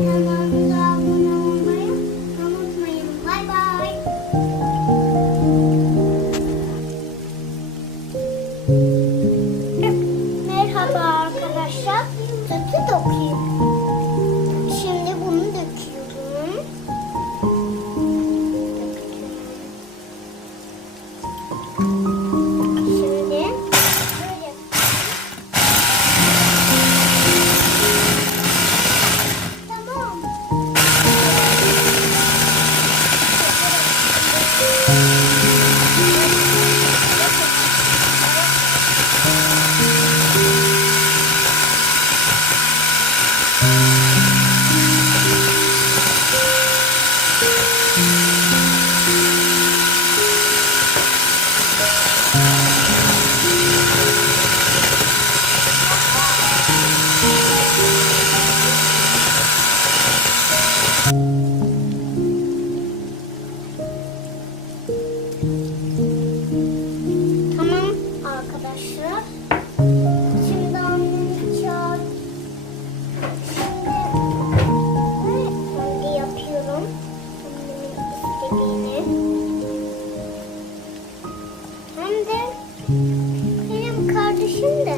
Kanalımıza abone olmayı unutmayın. Bay bay. Merhaba arkadaşlar. Sütü dokuyayım. Şimdi bunu döküyorum. Şimdi böyle tamam. Tamam arkadaşlar. Şimdi annemi çağır. Şimdi yapıyorum. Annemin istediğini. Hem de benim kardeşim de.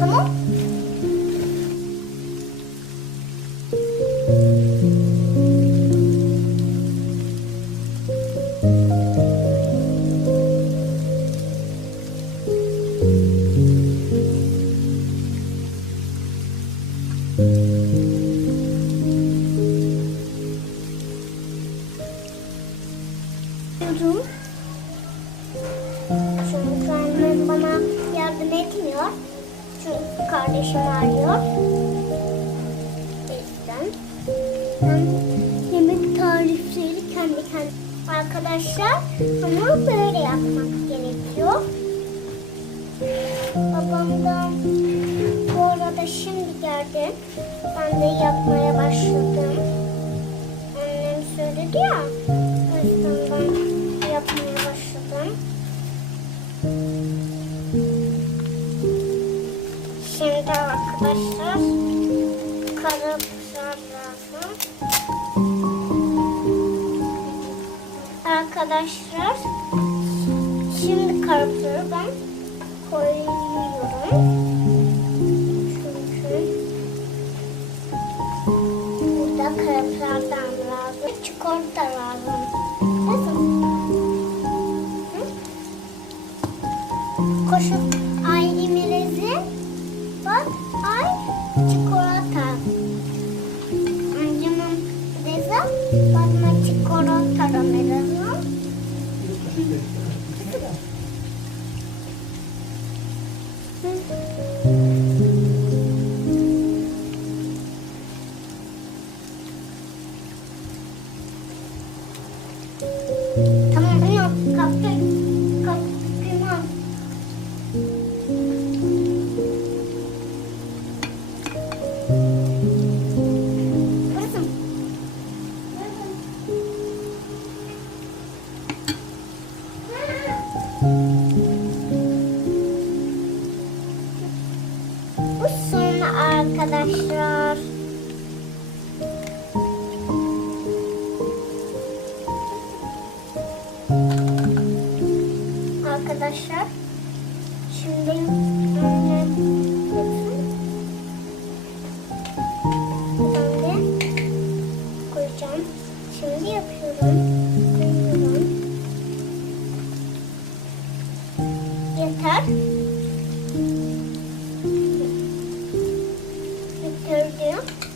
Tamam. Diyorum. Çünkü annem bana yardım etmiyor. Çünkü kardeşim arıyor. O yüzden ben yemek tarifleri kendi kendime. Arkadaşlar ama böyle yapmak gerekiyor. Babam da bu arada şimdi geldi. Ben de yapmaya başladım. Annem söyledi ya. O yüzden ben yapmaya başladım. Şimdi arkadaşlar karapuzlar lazım. Arkadaşlar şimdi karapuzları ben koyuyorum. Çünkü burada karapuzlardan lazım. Çikolata lazım. Nasıl? Hı? Koşun aile melezi. Bak ay çikolata. Annemin reza bana çikolata lazım. Tamam yok kaptım. Kaptım al. Kızım. Bu son arkadaşlar. Arkadaşlar şimdi annem ben de koyacağım. Şimdi yapıyorum. Koyuyorum. Yeter. Bitirdim.